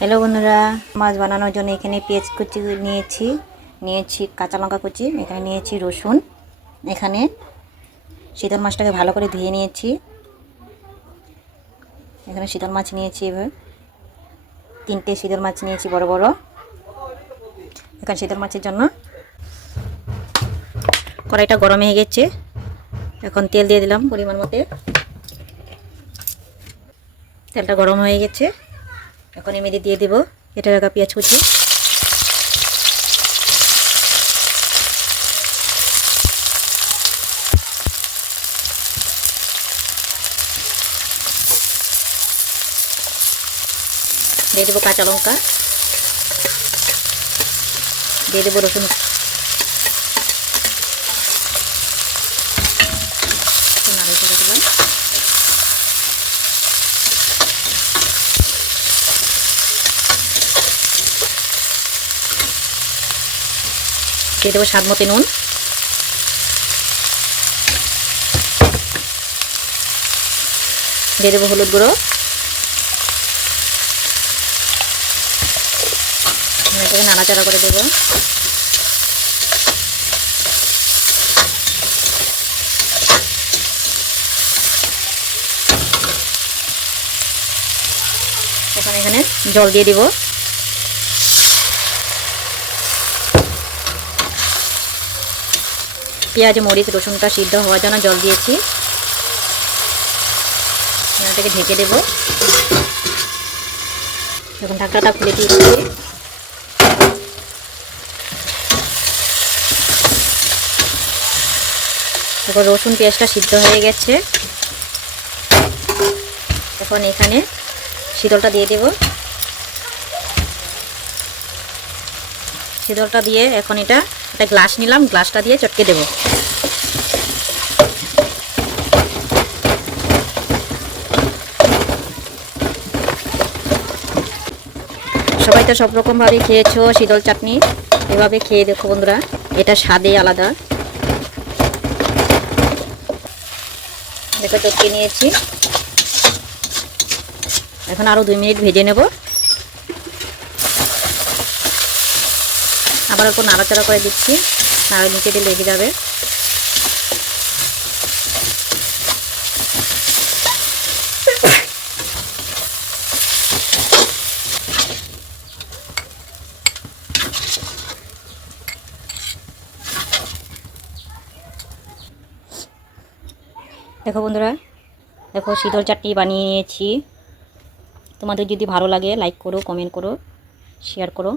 Hello বন্ধুরা, মাছ বানানোর জন্য এখানে পেঁয়াজ কুচি নিয়েছি কাঁচা লঙ্কা কুচি, এখানে নিয়েছি রসুন, এখানে শীতল মাছটাকে ভালো করে ধুয়ে নিয়েছি। এখানে শীতল মাছ নিয়েছি, এবার 3টে শীতল মাছ নিয়েছি বড় বড়। এখানে শীতল মাছের জন্য কড়াইটা গরম হয়ে গেছে, এখন তেল দিয়ে দিলাম পরিমাণ মতো। তেলটা গরম হয়ে গেছে, এখন এর মধ্যে দিয়ে দেব কেটে রাখা পেঁয়াজ কুচি। দিয়ে দেবো কাঁচা লঙ্কা, দিয়ে দেবো রসুন, নাড়া করে দিলাম। দিয়ে দেবো স্বাদ মতো নুন, দিয়ে দেবো হলুদ গুঁড়ো, এটাকে নাড়াচাড়া করে দেবো। এখন এখানে জল দিয়ে দিব। পেঁয়াজ মরিচ রসুনটা সিদ্ধ হওয়ার জন্য জল দিয়েছি, এটাকে ঢেকে দেব। এখন ঢাকনাটা খুলে দিয়েছি। এখন রসুন পেঁয়াজটা সিদ্ধ হয়ে গেছে, এখন এখানে শীতলটা দিয়ে দেব। শীতলটা দিয়ে এখন একটা গ্লাস নিলাম, গ্লাসটা দিয়ে চটকে দেব। সবাই তো সব রকমভাবে খেয়েছো শীতল চাটনি, এভাবে খেয়ে দেখো বন্ধুরা, এটা স্বাদে আলাদা। দেখো চটকে নিয়েছি, এখন আরও 2 মিনিট ভেজে নেব। আবার একটু নাড়াচাড়া করে দিচ্ছি, আর নিচে দিয়ে লেগে যাবে। দেখো বন্ধুরা, দেখো শীতল চাটনি বানিয়ে নিয়েছি। তোমাদের যদি ভালো লাগে লাইক করো, কমেন্ট করো, শেয়ার করো।